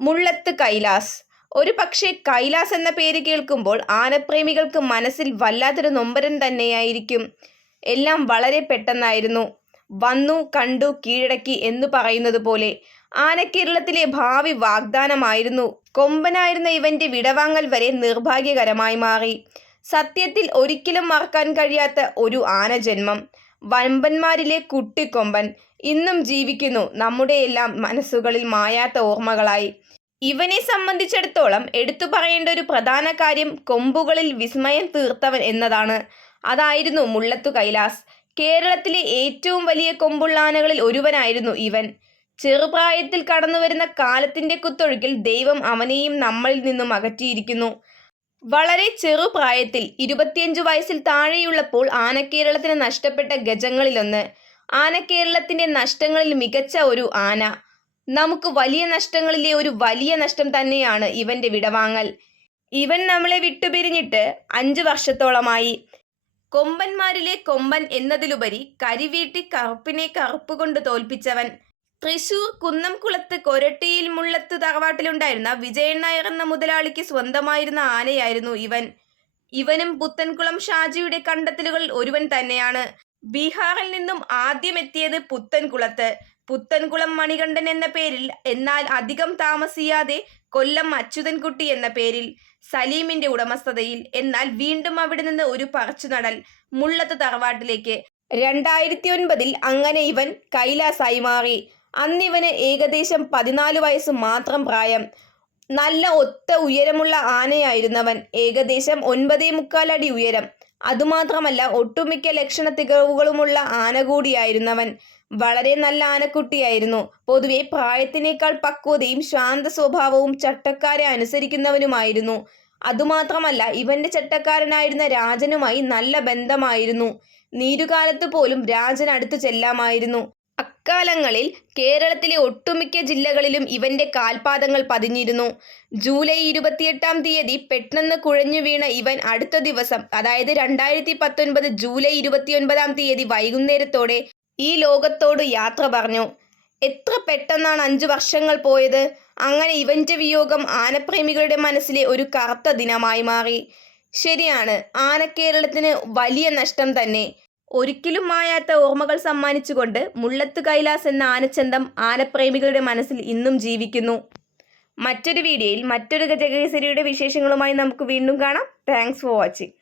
മുള്ളത്ത് കൈലാസ്. ഒരു പക്ഷേ കൈലാസ് എന്ന പേര് കേൾക്കുമ്പോൾ ആനപ്രേമികൾക്ക് മനസ്സിൽ വല്ലാത്തൊരു നൊമ്പരൻ തന്നെയായിരിക്കും. എല്ലാം വളരെ പെട്ടെന്നായിരുന്നു. വന്നു കണ്ടു കീഴടക്കി എന്ന് പറയുന്നത് പോലെ. ആനക്കേരളത്തിലെ ഭാവി വാഗ്ദാനമായിരുന്നു. കൊമ്പനായിരുന്ന ഇവന്റെ വിടവാങ്ങൽ വരെ നിർഭാഗ്യകരമായി മാറി. സത്യത്തിൽ ഒരിക്കലും മറക്കാൻ കഴിയാത്ത ഒരു ആനജന്മം. വമ്പന്മാരിലെ കുട്ടിക്കൊമ്പൻ ഇന്നും ജീവിക്കുന്നു നമ്മുടെയെല്ലാം മനസ്സുകളിൽ മായാത്ത ഓർമ്മകളായി. ഇവനെ സംബന്ധിച്ചിടത്തോളം എടുത്തു പറയേണ്ട ഒരു പ്രധാന കാര്യം കൊമ്പുകളിൽ വിസ്മയം തീർത്തവൻ എന്നതാണ്. അതായിരുന്നു മുള്ളത്തു കൈലാസ്. കേരളത്തിലെ ഏറ്റവും വലിയ കൊമ്പുള്ളാനകളിൽ ഒരുവനായിരുന്നു ഇവൻ. ചെറുപ്രായത്തിൽ കടന്നുവരുന്ന കാലത്തിന്റെ കുത്തൊഴുക്കിൽ ദൈവം അവനെയും നമ്മളിൽ നിന്നും അകറ്റിയിരിക്കുന്നു. വളരെ ചെറുപ്രായത്തിൽ ഇരുപത്തിയഞ്ചു വയസ്സിൽ താഴെയുള്ളപ്പോൾ ആനക്കേരളത്തിന് നഷ്ടപ്പെട്ട ഗജങ്ങളിലൊന്ന്. ആനക്കേരളത്തിന്റെ നഷ്ടങ്ങളിൽ മികച്ച ഒരു ആന. നമുക്ക് വലിയ നഷ്ടങ്ങളിലെ ഒരു വലിയ നഷ്ടം തന്നെയാണ് ഇവന്റെ വിടവാങ്ങൽ. ഇവൻ നമ്മളെ വിട്ടുപിരിഞ്ഞിട്ട് അഞ്ച് വർഷത്തോളമായി. കൊമ്പന്മാരിലെ കൊമ്പൻ എന്നതിലുപരി കരിവീട്ടി കറുപ്പിനെ കറുപ്പ് കൊണ്ട് തോൽപ്പിച്ചവൻ. തൃശൂർ കുന്നംകുളത്ത് കൊരട്ടിയിൽ മുള്ളത്ത് തറവാട്ടിലുണ്ടായിരുന്ന വിജയൻ നായർ എന്ന മുതലാളിക്ക് സ്വന്തമായിരുന്ന ആനയായിരുന്നു ഇവൻ. ഇവനും പുത്തൻകുളം ഷാജിയുടെ കണ്ടെത്തലുകൾ ഒരുവൻ തന്നെയാണ്. ബീഹാറിൽ നിന്നും ആദ്യം എത്തിയത് പുത്തൻകുളത്ത്. പുത്തൻകുളം മണികണ്ഠൻ എന്ന പേരിൽ എന്നാൽ അധികം താമസിയാതെ കൊല്ലം അച്യുതൻകുട്ടി എന്ന പേരിൽ സലീമിന്റെ ഉടമസ്ഥതയിൽ എന്നാൽ വീണ്ടും അവിടെ നിന്ന് ഒരു പറിച്ചുനടൽ മുള്ളത്ത് തറവാട്ടിലേക്ക്. രണ്ടായിരത്തി ഒൻപതിൽ അങ്ങനെ ഇവൻ കൈലാസായി മാറി. അന്നിവന് ഏകദേശം പതിനാല് വയസ്സ് മാത്രം പ്രായം. നല്ല ഒത്ത ഉയരമുള്ള ആനയായിരുന്നവൻ ഏകദേശം ഒൻപതേ മുക്കാൽ അടി ഉയരം. അതുമാത്രമല്ല ഒട്ടുമിക്ക ലക്ഷണ തികവുകളുമുള്ള ആന കൂടിയായിരുന്നവൻ വളരെ നല്ല ആനക്കുട്ടിയായിരുന്നു. പൊതുവെ പ്രായത്തിനേക്കാൾ പക്വതയും ശാന്ത സ്വഭാവവും ചട്ടക്കാരെ അനുസരിക്കുന്നവനുമായിരുന്നു. അതുമാത്രമല്ല ഇവന്റെ ചട്ടക്കാരനായിരുന്ന രാജനുമായി നല്ല ബന്ധമായിരുന്നു. നീരുകാലത്ത് പോലും രാജൻ അടുത്തു ചെല്ലാമായിരുന്നു. അക്കാലങ്ങളിൽ കേരളത്തിലെ ഒട്ടുമിക്ക ജില്ലകളിലും ഇവന്റെ കാൽപാദങ്ങൾ പതിഞ്ഞിരുന്നു. ജൂലൈ ഇരുപത്തിയെട്ടാം തീയതി പെട്ടെന്ന് കുഴഞ്ഞു വീണ ഇവൻ അടുത്ത ദിവസം അതായത് രണ്ടായിരത്തി പത്തൊൻപത് ജൂലൈ ഇരുപത്തിയൊൻപതാം തീയതി വൈകുന്നേരത്തോടെ ഈ ലോകത്തോട് യാത്ര പറഞ്ഞു. എത്ര പെട്ടെന്നാണ് അഞ്ചു വർഷങ്ങൾ പോയത്. അങ്ങനെ ഇവന്റെ വിയോഗം ആനപ്രേമികളുടെ മനസ്സിലെ ഒരു കറുത്ത ദിനമായി മാറി. ശരിയാണ് ആനക്കേരളത്തിന് വലിയ നഷ്ടം തന്നെ. ഒരിക്കലും മായാത്ത ഓർമ്മകൾ സമ്മാനിച്ചുകൊണ്ട് മുള്ളത്ത് കൈലാസ് എന്ന ആനച്ചന്തം ആനപ്രേമികളുടെ മനസ്സിൽ ഇന്നും ജീവിക്കുന്നു. മറ്റൊരു വീഡിയോയിൽ മറ്റൊരു ഗജകേസരിയുടെ വിശേഷങ്ങളുമായി നമുക്ക് വീണ്ടും കാണാം. Thanks for watching